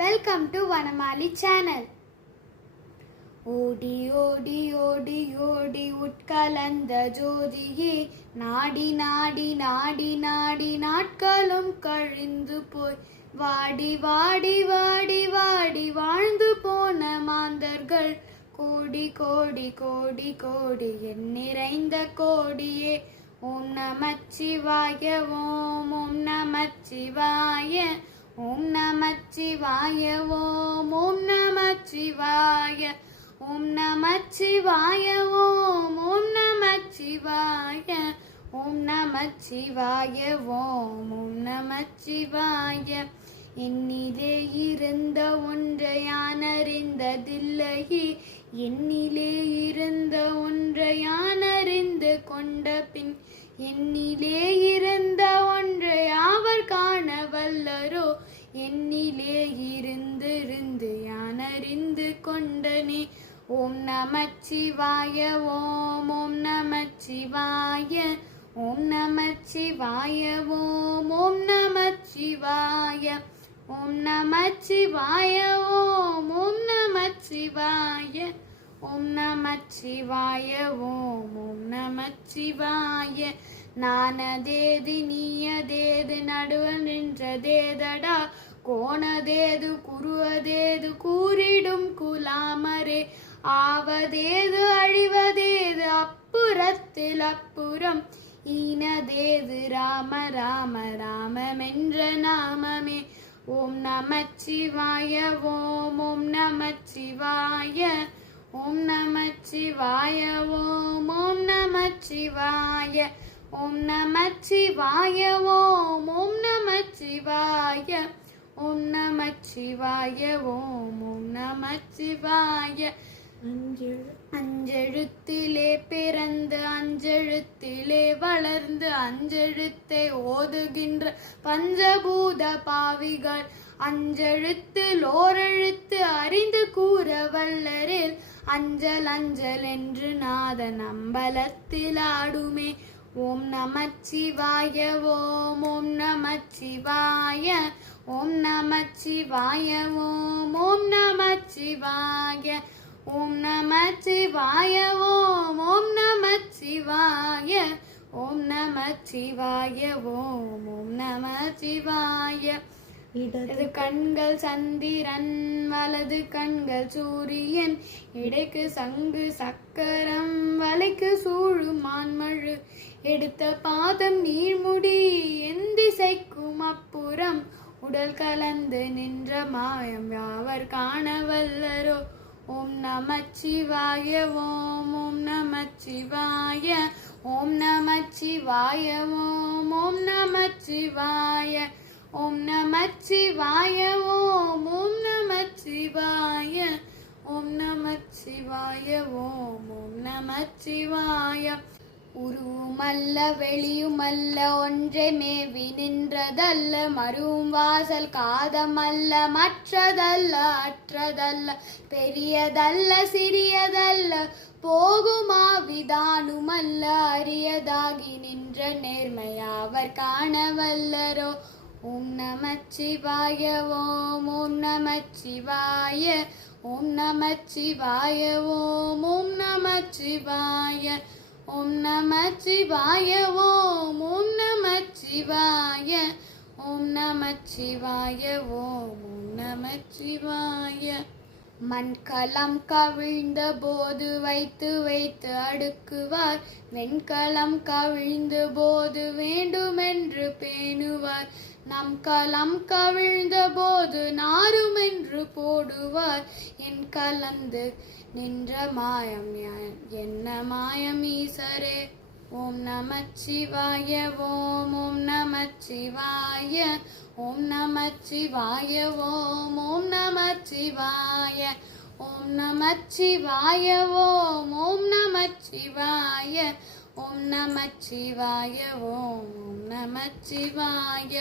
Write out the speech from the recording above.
Welcome to Vanamali channel. ஓடி ஓடி ஓடி ஓடி உட்கலந்த ஜோதியே, நாடி நாடி நாடி நாடி நாட்களும் கழிந்து போய், வாடி வாடி வாடி வாடி வாழ்ந்து போன மாந்தர்கள் கோடி கோடி கோடி கோடி என் நிறைந்த கோடியே. ஓம் நமச்சிவாய ஓம் ஓம் நமச்சிவாய ஓம் நமச்சிவாய ஓம் ஓம் நமச்சிவாய ஓம் நமச்சிவாய ஓம் ஓம் நமச்சிவாய ஓம் நமச்சிவாய ஓம் ஓம் நமச்சிவாய. என்னிலே இருந்த ஒன்றை யான் அறிந்ததில்லையே, என்னிலே இருந்த ஒன்றை யான் அறிந்து கொண்ட பின், என்னிலே இருந்த ஒன்றை அவர் காண வல்லரோ, என்னிலே இருந்து யான் அறிந்து கொண்டனே. ஓம் நமச்சிவாய ஓம் ஓம் நமச்சிவாய ஓம் நமச்சிவாய ஓம் ஓம் நமச்சிவாய ஓம் நமச்சிவாய ஓம் ஓம் நமச்சிவாய ஓம் நமச்சிவாய ஓம் ஓம் நமச்சிவாய. நானதேது நீயதேது நடுவன் நின்றதேதடா, கோணதேது குருவதேது கூறிடும் குலாமரே, ஆவதேது அழிவதேது அப்புறத்தில் அப்புறம், ஈனதேது ராம ராம ராமமென்ற நாமமே. ஓம் நமச்சிவாய ஓம் ஓம் நமச்சிவாய ஓம் நமச்சிவாய ஓம் ஓம் நமச்சிவாய ஓம் நமச்சிவாய ஓம் ஓம் நமச்சிவாய ஓம் நமச்சிவாய ஓம் ஓம் நமச்சிவாய. அஞ்செழுத்திலே பிறந்து அஞ்செழுத்திலே வளர்ந்து அஞ்செழுத்தை ஓதுகின்ற பஞ்சபூத பாவிகள், அஞ்செழுத்தில் ஓரெழுத்து அறிந்து கூற வல்லரில், அஞ்சல் அஞ்சல் என்று நாதன் அம்பலத்தில் ஆடுமே. ஓம் நமச்சிவாய ஓம் ஓம் நமச்சிவாய ஓம் நமச்சிவாய ஓம் ஓம் நமச்சிவாய ஓம் நமச்சிவாய ஓம் ஓம் நமச்சிவாய ஓம் நமச்சிவாய ஓம் ஓம் நமச்சிவாய. இடது கண்கள் சந்திரன் வலது கண்கள் சூரியன், இடைக்கு சங்கு சக்கரம் வலைக்கு சூழும் மான்மழு, எடுத்த பாதம் நீர்முடி என் திசைக்கும் அப்புறம், உடல் கலந்து நின்ற மாயம் யாவர் காண வல்லரோ. ஓம் நமச்சிவாய ஓம் ஓம் நமச்சிவாய ஓம் நமச்சிவாய ஓம் ஓம் நமச்சிவாய ஓம் நமச்சிவாய ஓம் ஓம் நமச்சிவாய ஓம் நமச்சிவாய ஓம் ஓம் நமச்சிவாய. உருவுமல்ல வெளியுமல்ல ஒன்றை மேவி நின்றதல்ல, மருவும் வாசல் காதமல்ல மற்றதல்ல அற்றதல்ல, பெரியதல்ல சிறியதல்ல போகுமா விதானுமல்ல, அரியதாகி நின்ற நேர்மையாவர் காண வல்லரோ. ஓம் நமச்சிவாய ஓம் ஓம் நமச்சிவாய ஓம் நமச்சிவாய ஓம் ஓம் நமச்சிவாய ஓம் நமச்சிவாய ஓம் ஓம் நமச்சிவாய ஓம் நமச்சிவாய ஓம் ஓம் நமச்சிவாய. மண்கலம் கவிழ்ந்த போது வைத்து வைத்து அடுக்குவார், வெண்கலம் கவிழ்ந்த போது வேண்டுமென்று பேணுவார், நம் கலம் கவிழ்ந்த போது நாருமென்று போடுவார், என் கலந்து நின்ற மாயம் என்ன மாயம் ஈசரே. ஓம் நமச்சிவாய ஓம் ஓம் நமச்சிவாய ஓம் நமச்சிவாய ஓம் ஓம் நமச்சிவாய ஓம் நமச்சிவாய ஓம் ஓம் நமச்சிவாய ஓம் நமச்சிவாய ஓம் ஓம் நமச்சிவாய.